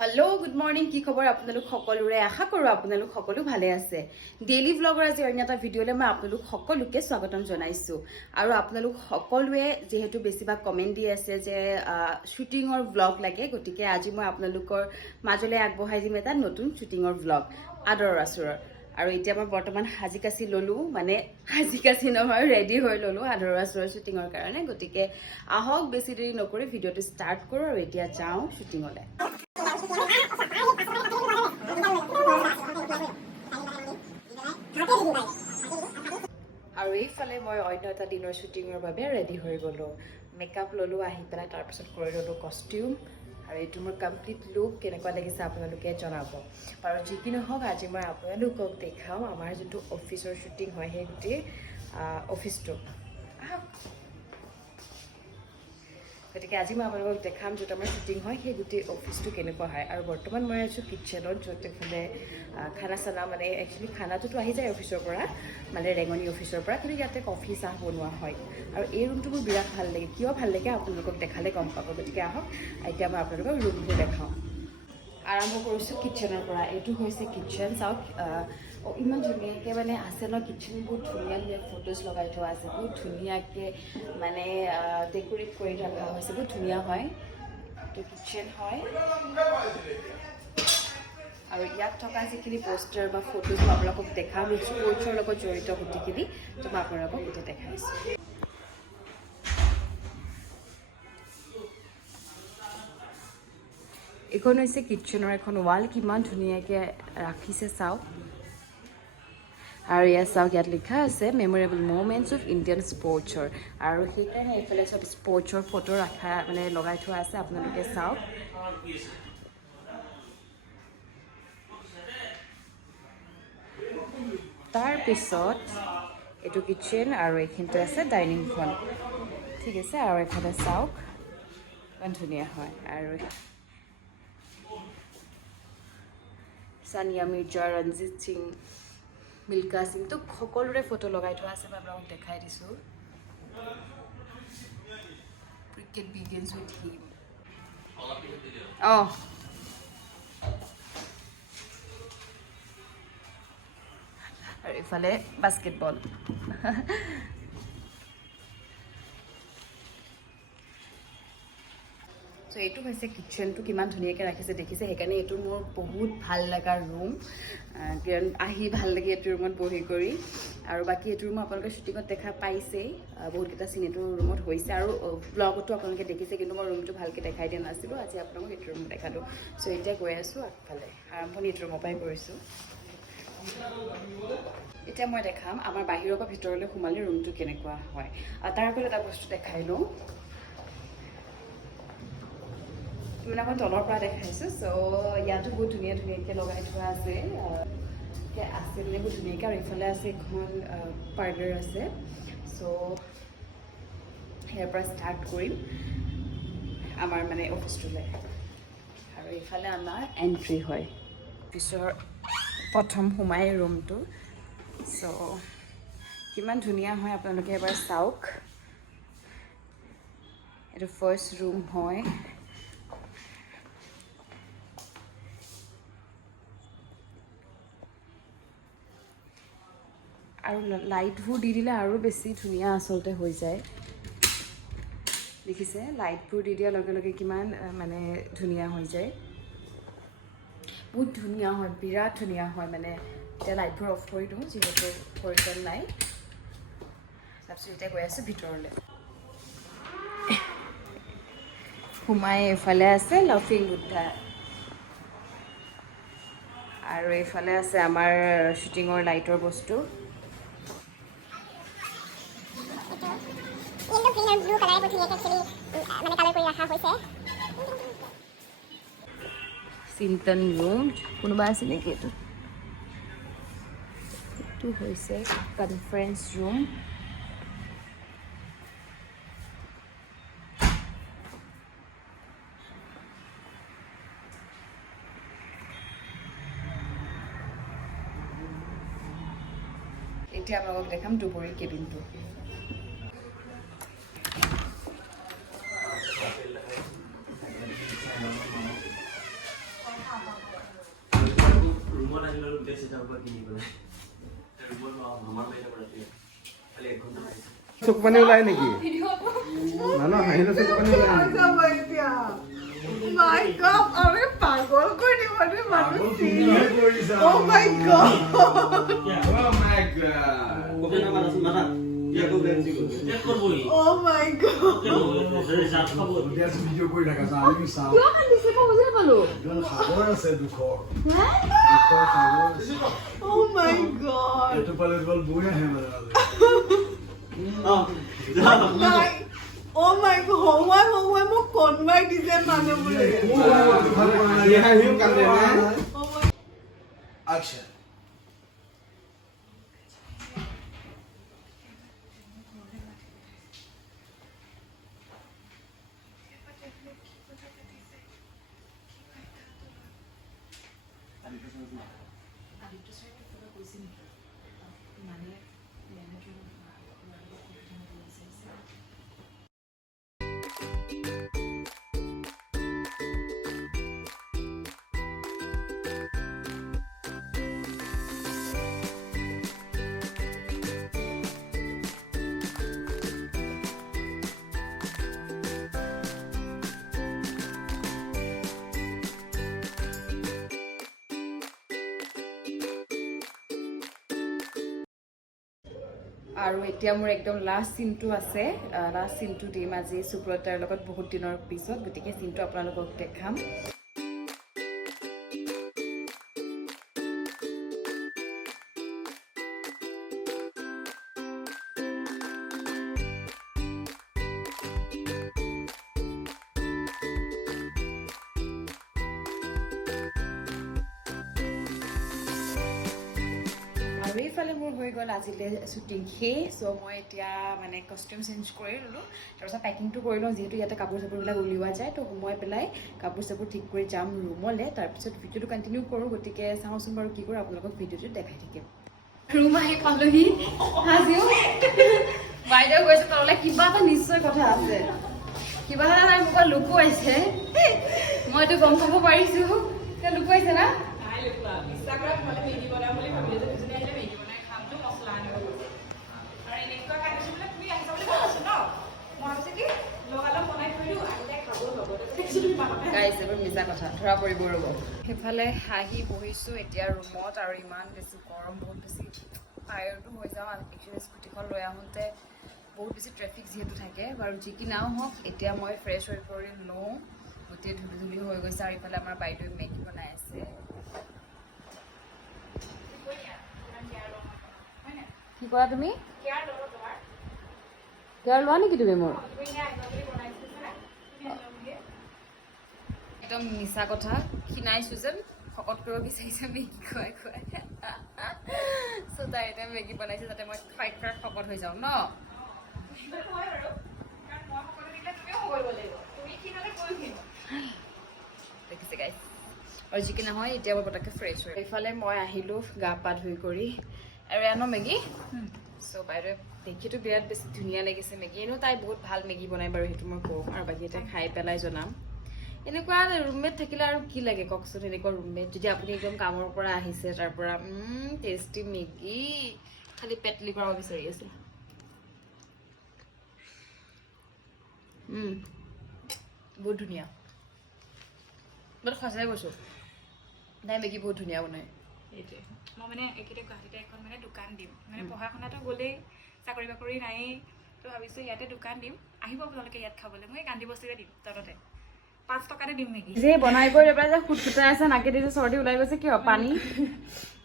Hello good morning কি খবৰ আপোনালোক সকলোৰে আশা কৰো আপোনালোক সকলো ভালে আছে ডেইলি ব্লগৰ আজি অন্য এটা ভিডিঅলে মই আপোনালোক সকলোকে স্বাগতম জনাইছো আৰু আপোনালোক সকলোৱে যেহেতু বেছিভাগ কমেন্ট দি আছে যে শুটিংৰ ব্লগ লাগে গতিকে আজি মই আপোনালোকৰ মাজলৈ আগবঢ়াই দিম এটা নতুন শুটিংৰ ব্লগ আদৰৰ আচুৰৰ আৰু এতিয়া মই বৰ্তমান হাজিকাছি ললো মানে হাজিকাছি নহয় ৰেডি হৈ ললো আদৰৰ আচুৰৰ শুটিংৰ কাৰণে গতিকে আহক বেছি দেৰি নকৰি ভিডিঅটো ষ্টাৰ্ট কৰো আৰু এতিয়া যাওঁ শুটিংলৈ আৰু এইফালে মই অন্য এটা দিনৰ শ্বুটিঙৰ বাবে ৰেডি হৈ গ'লোঁ মেকআপ ল'লোঁ আহি পেলাই তাৰপিছত কৰি ল'লোঁ কষ্টিউম আৰু এইটো মোৰ কমপ্লিট লুক কেনেকুৱা লাগিছে আপোনালোকে জনাব আৰু যি কি নহওক আজি মই আপোনালোকক দেখাওঁ আমাৰ যোনটো অফিচৰ শ্বুটিং হয় সেই গোটেই অফিচটো গতিকে আজি মই আপোনালোকক দেখাম য'ত আমাৰ শ্বুটিং হয় সেই গোটেই অফিচটো কেনেকুৱা হয় আৰু বৰ্তমান মই আছোঁ কিটচেনত য'ত এইফালে খানা চানা মানে একচুৱেলি খানাটোতো আহি যায় অফিচৰ পৰা মানে ৰেঙনি অফিচৰ পৰা কিন্তু ইয়াতে কফি চাহ বনোৱা হয় আৰু এই ৰুমটো মোৰ বিৰাট ভাল লাগে কিয় ভাল লাগে আপোনালোকক দেখালে গম পাব গতিকে আহক এতিয়া মই আপোনালোকক ৰুমটো দেখাওঁ আৰম্ভ কৰিছোঁ কিটচেনৰ পৰা এইটো হৈছে কিটচেন চাওক ইমান ধুনীয়াকৈ মানে আছে ন কিটচেন বহুত ধুনীয়া ধুনীয়া ফটোজ লগাই থোৱা আছে বহুত ধুনীয়াকৈ মানে ডেক'ৰেট কৰি থকা হৈছে বহুত ধুনীয়া হয় এইটো কিটচেন হয় আৰু ইয়াত থকা যিখিনি পোষ্টাৰ বা ফটোজ মই আপোনালোকক দেখাম স্পৰ্টছৰ লগত জড়িত গোটেইখিনি তো মই আপোনালোকক গোটেই দেখাইছোঁ এইখন হৈছে কিটচেনৰ এখন ৱাল কিমান ধুনীয়াকৈ ৰাখিছে চাওক আৰু ইয়াত চাওক ইয়াত লিখা আছে মেমৰেবল মমেণ্টছ অফ ইণ্ডিয়ান স্পৰ্টছৰ আৰু সেইকাৰণে এইফালে চব স্পৰ্টছৰ ফটো ৰখা মানে লগাই থোৱা আছে আপোনালোকে চাওক তাৰপিছত এইটো কিটচেন আৰু এইখিনিতে আছে ডাইনিংখন ঠিক আছে আৰু এইফালে চাওক ইমান ধুনীয়া হয় আৰু সানিয়া মিৰ্জা ৰঞ্জিত সিং মিল্কা সিং তো সকলোৰে ফটো লগাই থোৱা আছে মই আপোনালোকক দেখাই দিছোঁ ক্ৰিকেট বিগিনছ উইথ হিম অঁ আৰু ইফালে বাস্কেটবল চ' এইটো হৈছে কিটচেনটো কিমান ধুনীয়াকৈ ৰাখিছে দেখিছে সেইকাৰণে এইটো মোৰ বহুত ভাল লগা ৰুম কাৰণ আহি ভাল লাগে এইটো ৰুমত বহি কৰি আৰু বাকী এইটো ৰুম আপোনালোকে শ্বুটিঙত দেখা পাইছেই বহুতকেইটা চিন এইটো ৰুমত হৈছে আৰু ব্লগতো আপোনালোকে দেখিছে কিন্তু মই ৰুমটো ভালকৈ দেখাই দিয়া নাছিলোঁ আজি আপোনালোকক এইটো ৰুম দেখালোঁ চ' এতিয়া গৈ আছোঁ আগফালে আৰম্ভণি এইটো ৰুমৰ পৰাই কৰিছোঁ এতিয়া মই দেখাম আমাৰ বাহিৰৰ পৰা ভিতৰলৈ সোমালে ৰুমটো কেনেকুৱা হয় তাৰ আগত এটা বস্তু দেখাই লওঁ মানে মই তলৰ পৰা দেখাইছোঁ চ' ইয়াতো বহুত ধুনীয়া ধুনীয়াকৈ লগাই থোৱা আছে আছে মানে বহুত ধুনীয়াকৈ আৰু ইফালে আছে এখন পাৰ্লাৰ আছে চ' ইয়াৰ পৰা ষ্টাৰ্ট কৰিম আমাৰ মানে অফিচটোলৈ আৰু ইফালে আমাৰ এণ্ট্ৰি হয় অফিচৰ প্ৰথম সোমাই ৰুমটো চ' কিমান ধুনীয়া হয় আপোনালোকে এবাৰ চাওক এইটো ফাৰ্ষ্ট ৰুম হয় আৰু লাইটবোৰ দি দিলে আৰু বেছি ধুনীয়া আচলতে হৈ যায় দেখিছে লাইটবোৰ দি দিয়াৰ লগে লগে কিমান মানে ধুনীয়া হৈ যায় বহুত ধুনীয়া হয় বিৰাট ধুনীয়া হয় মানে এতিয়া লাইটবোৰ অফ কৰি দিওঁ যিহেতু প্ৰয়োজন নাই তাৰপিছত এতিয়া গৈ আছোঁ ভিতৰলৈ সোমাই এইফালে আছে লাফিং বুদ্ধা আৰু এইফালে আছে আমাৰ শ্বুটিঙৰ লাইটৰ বস্তু চিন্তন ৰুম কোনোবা আছে নেকি এইটো হৈছে কনফাৰেন্স ৰুম এতিয়া আপোনালোকক দেখাম দুপৰীয়া কেবিনটো। চকু পানী ওলাই নেকি? না হাঁহিলে চকু পানী ওলাই নেকি? My God, আমি পাগল কৰি দিব নে মানুহ Oh my God. Oh my God. Oh my God. Video' কৰি থাকা আমি চাওঁ। কিয় কান্দিছে মই বুজি নাপালো। সাগৰ আছে দুখৰ Oh my God. এইটো পালে বৈ আহে মানে My Oh my God, হৌৱাই মোক কনভাই দিছে মানুহবোৰে। Oh my Action. আৰু এতিয়া মোৰ একদম লাষ্ট চিনটো আছে, লাষ্ট চিনটো দিম আজি সুব্ৰতাৰ লগত বহুত দিনৰ পিছত, গতিকে চিনটো আপোনালোকক দেখাম। আৰু এইফালে মোৰ হৈ গ'ল আজিলৈ শ্বুটিং শেষ। চ' মই এতিয়া মানে কষ্টিউম চেঞ্জ কৰি ল'লোঁ, তাৰপিছত পেকিংটো কৰি লওঁ, যিহেতু ইয়াতে কাপোৰ চাপোৰবিলাক উলিওৱা যায়, তো সোমোৱাই পেলাই কাপোৰ চাপোৰ ঠিক কৰি যাম ৰুমলৈ, তাৰপিছত ভিডিঅ'টো কণ্টিনিউ কৰোঁ। গতিকে চাওঁচোন বাৰু কি কৰোঁ, আপোনালোকক ভিডিঅ'টো দেখাই থাকিম। ৰুম আহি পালোহি আজিও বাইদেউ গৈছে তললৈ, কিবা এটা নিশ্চয় কথা আছে, কিবা এটা তাই মোক লুকুৱাইছে, মইতো গম পাব পাৰিছোঁ। লুকুৱাইছে না? মিছা কথা ধৰা পৰিব ৰ'ব। সেইফালে আহি বহিছোঁ এতিয়া ৰুমত, আৰু ইমান বেছি গৰম, বহুত বেছি টায়াৰ্ডো হৈ যাওঁ। একচুৱেলি স্কুটিখন লৈ আহোঁতে বহুত বেছি ট্ৰেফিক যিহেতু থাকে। বাৰু যি কি নাও হওক, এতিয়া মই ফ্ৰেছ হৈ কৰি লওঁ, গোটেই ধূলি হৈ গৈছে। আৰু ইফালে আমাৰ বাইদেৱে মেগী বনাই আছে। কি কৰা তুমি? কেয়াৰ লোৱা নেকি তুমি মোৰ? একদম মিছা কথা, ক্ষীণাইছোঁ যেন, শকত কৰিব বিচাৰিছে মেগী খুৱাই খুৱাই। চ' তাই এতিয়া মেগী বনাইছে যাতে মই খাই শকত হৈ যাওঁ ন। দেখিছে গাইছ। আৰু যি কি নহয়, এতিয়া মই পটককৈ ফ্ৰেছ হৈ এইফালে মই আহিলোঁ গা পা ধুই কৰি, আৰু এনো মেগী। চ' বাইদেৱে দেখিতো বিৰাট বেছি ধুনীয়া লাগিছে মেগী, এনেও তাই বহুত ভাল মেগী বনাই বাৰু, সেইটো মই কওঁ, আৰু বাকী এতিয়া খাই পেলাই জনাম। এনেকুৱা ৰুমমেট থাকিলে আৰু কি লাগে কওকচোন, এনেকুৱা ৰুমমেট যদি আপুনি একদম কামৰ পৰা আহিছে, তাৰ পৰা টেষ্টি মেগী খালি পেটলি কৰাব বিচাৰি আছে। বহুত ধুনীয়া, মই সঁচাই কৈছোঁ, তাই মেগী বহুত ধুনীয়া বনায়। সেইটোৱে মই মানে এইকেইটা গুৱাহাটীতে এখন মানে দোকান দিম, মানে পঢ়া শুনাটো গ'লেই, চাকৰি বাকৰি নায়েই, তো ভাবিছোঁ ইয়াতে দোকান দিম, আহিব আপোনালোকে ইয়াত খাবলৈ। মই গান্ধী বস্তিতে দিম, তলতে 5 টকাতে দিম মেগী। যে বনাই কৰি এবাৰ যে ফুটফুটাই আছে, নাকেদি যে চৰ্দি ওলাই গৈছে, কিয়? পানী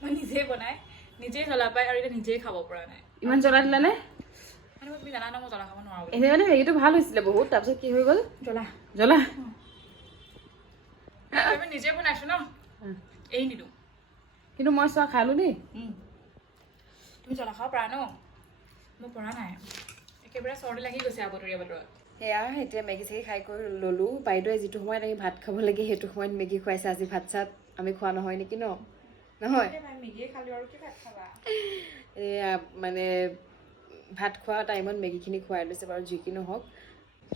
মই নিজেই বনাই নিজেই জ্বলা পাই, আৰু এতিয়া নিজেই খাব পৰা নাই। ইমান জ্বলা দিলানে? মানে তুমি জানা ন মই জ্বলা খাব নোৱাৰোঁ। এনেই মানে মেগীটো ভাল হৈছিলে বহুত, তাৰপিছত কি হৈ গ'ল? জ্বলা জ্বলা আমি নিজে বনাইছোঁ ন, এৰি নিদিওঁ। কিন্তু মই চোৱা খালোঁ দেই। তুমি জ্বলা খাব পৰা ন, মই পৰা নাই, একেবাৰে চৰ্দি লাগি গৈছে আবতৰীয়া বতৰত। সেয়া এতিয়া মেগী চেগী খাই কৰি ল'লোঁ। বাইদেৱে যিটো সময়ত আমি ভাত খাব লাগে সেইটো সময়ত মেগী খুৱাইছে। আজি ভাত চাত আমি খোৱা নহয় নেকি ন? নহয় মেগীয়ে খালো আৰু কি ভাত খাবা এয়া মানে ভাত খোৱা টাইমত মেগীখিনি খুৱাই লৈছে বাৰু যি কি নহওক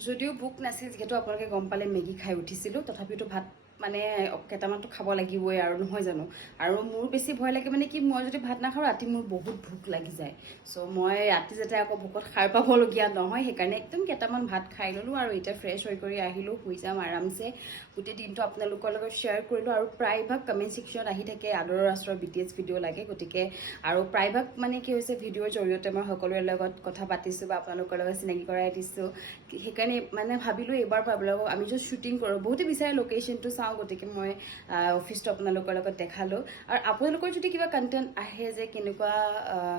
যদিও ভোক নাছিল যিহেতু আপোনালোকে গম পালে মেগী খাই উঠিছিলোঁ তথাপিতো ভাত মানে কেইটামানতো খাব লাগিবই আৰু নহয় জানো আৰু মোৰ বেছি ভয় লাগে মানে কি মই যদি ভাত নাখাওঁ ৰাতি মোৰ বহুত ভোক লাগি যায় চ' মই ৰাতি যাতে আকৌ ভোকত সাৰ পাবলগীয়া নহয় সেইকাৰণে একদম কেইটামান ভাত খাই ল'লোঁ আৰু এতিয়া ফ্ৰেছ হৈ কৰি আহিলোঁ শুই যাম আৰামছে গোটেই দিনটো আপোনালোকৰ লগত শ্বেয়াৰ কৰিলোঁ আৰু প্ৰায়ভাগ কমেণ্ট ছেকশ্যনত আহি থাকে আদৰৰ আশ্ৰৰ BTS ভিডিঅ' লাগে গতিকে আৰু প্ৰায়ভাগ মানে কি হৈছে ভিডিঅ'ৰ জৰিয়তে মই সকলোৰে লগত কথা পাতিছোঁ বা আপোনালোকৰ লগত চিনাকি কৰাই দিছোঁ সেইকাৰণে মানে ভাবিলোঁ এইবাৰ আপোনালোকক আমি য'ত শ্বুটিং কৰোঁ বহুতে বিচাৰে লোকেশ্যনটো চাওঁ গতিকে মই অফিচটো আপোনালোকৰ লগত দেখালোঁ আৰু আপোনালোকৰ যদি কিবা কণ্টেণ্ট আহে যে কেনেকুৱা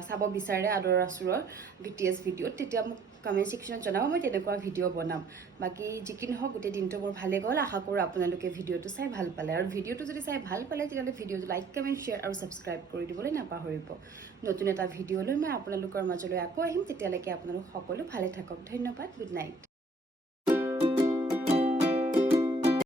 চাব বিচাৰে আদৰৰ আশ্ৰৰ BTS ভিডিঅ'ত তেতিয়া মোক কমেণ্ট ছেকশ্যনত জনাব মই তেনেকুৱা ভিডিঅ' বনাম বাকী যি কি নহওক গোটেই দিনটো মোৰ ভালেই গ'ল আশা কৰোঁ আপোনালোকে ভিডিঅ'টো চাই ভাল পালে আৰু ভিডিঅ'টো যদি চাই ভাল পালে তেতিয়াহ'লে ভিডিঅ'টো লাইক কমেণ্ট শ্বেয়াৰ আৰু ছাবস্ক্ৰাইব কৰি দিবলৈ নাপাহৰিব নতুন এটা ভিডিঅ' লৈ মই আপোনালোকৰ মাজলৈ আকৌ আহিম তেতিয়ালৈকে আপোনালোক সকলো ভালে থাকক ধন্যবাদ গুড নাইট